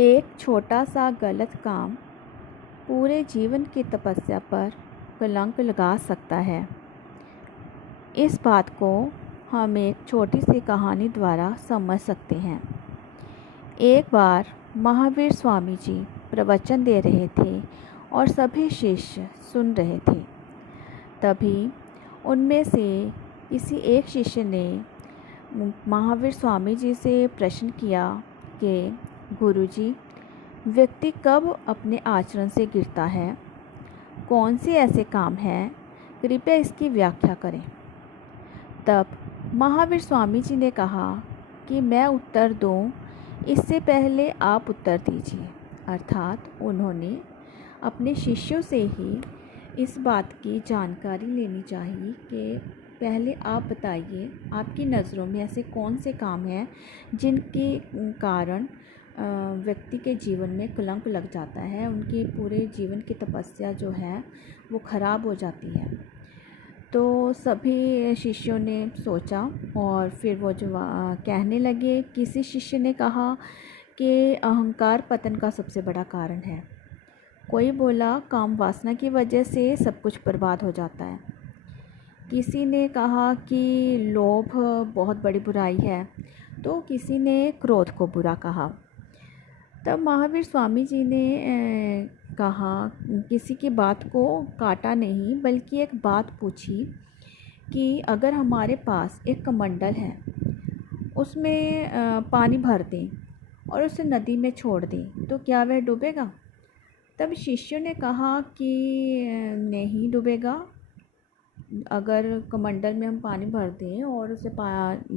एक छोटा सा गलत काम पूरे जीवन की तपस्या पर कलंक लगा सकता है। इस बात को हम एक छोटी सी कहानी द्वारा समझ सकते हैं। एक बार महावीर स्वामी जी प्रवचन दे रहे थे और सभी शिष्य सुन रहे थे। तभी उनमें से किसी एक शिष्य ने महावीर स्वामी जी से प्रश्न किया कि गुरुजी, व्यक्ति कब अपने आचरण से गिरता है? कौन से ऐसे काम हैं? कृपया इसकी व्याख्या करें। तब महावीर स्वामी जी ने कहा कि मैं उत्तर दूं, इससे पहले आप उत्तर दीजिए। अर्थात उन्होंने अपने शिष्यों से ही इस बात की जानकारी लेनी चाहिए कि पहले आप बताइए, आपकी नज़रों में ऐसे कौन से काम हैं जिनके कारण व्यक्ति के जीवन में कलंक लग जाता है, उनके पूरे जीवन की तपस्या जो है वो ख़राब हो जाती है। तो सभी शिष्यों ने सोचा और फिर वो जो कहने लगे। किसी शिष्य ने कहा कि अहंकार पतन का सबसे बड़ा कारण है। कोई बोला काम वासना की वजह से सब कुछ बर्बाद हो जाता है। किसी ने कहा कि लोभ बहुत बड़ी बुराई है, तो किसी ने क्रोध को बुरा कहा। तब महावीर स्वामी जी ने कहा, किसी की बात को काटा नहीं बल्कि एक बात पूछी कि अगर हमारे पास एक कमंडल है, उसमें पानी भर दें और उसे नदी में छोड़ दें तो क्या वह डूबेगा? तब शिष्यों ने कहा कि नहीं डूबेगा। अगर कमंडल में हम पानी भर दें और उसे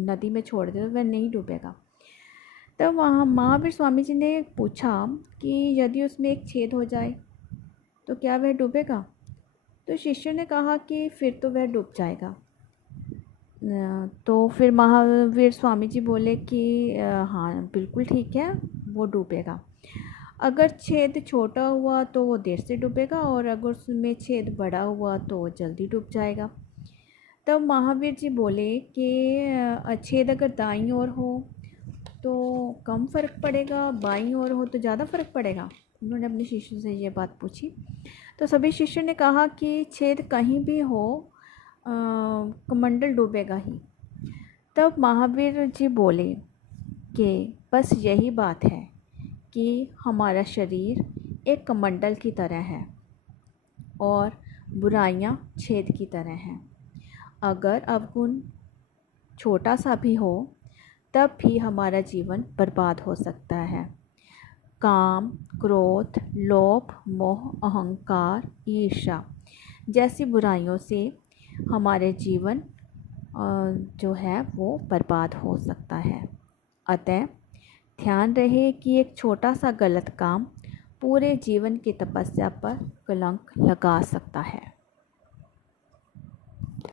नदी में छोड़ दें तो वह नहीं डूबेगा। तब वहाँ महावीर स्वामी जी ने पूछा कि यदि उसमें एक छेद हो जाए तो क्या वह डूबेगा? तो शिष्यों ने कहा कि फिर तो वह डूब जाएगा। तो फिर महावीर स्वामी जी बोले कि हाँ बिल्कुल ठीक है, वो डूबेगा। अगर छेद छोटा हुआ तो वो देर से डूबेगा और अगर उसमें छेद बड़ा हुआ तो वो जल्दी डूब जाएगा। तब महावीर जी बोले कि छेद अगर दाईं ओर हो तो कम फ़र्क पड़ेगा, बाईं ओर हो तो ज़्यादा फ़र्क पड़ेगा। उन्होंने अपने शिष्यों से ये बात पूछी। तो सभी शिष्यों ने कहा कि छेद कहीं भी हो, कमंडल डूबेगा ही। तब महावीर जी बोले कि बस यही बात है कि हमारा शरीर एक कमंडल की तरह है और बुराइयां छेद की तरह हैं। अगर अवगुण छोटा सा भी हो तब भी हमारा जीवन बर्बाद हो सकता है। काम, क्रोध, लोभ, मोह, अहंकार, ईर्ष्या जैसी बुराइयों से हमारे जीवन जो है वो बर्बाद हो सकता है। अतः ध्यान रहे कि एक छोटा सा गलत काम पूरे जीवन की तपस्या पर कलंक लगा सकता है।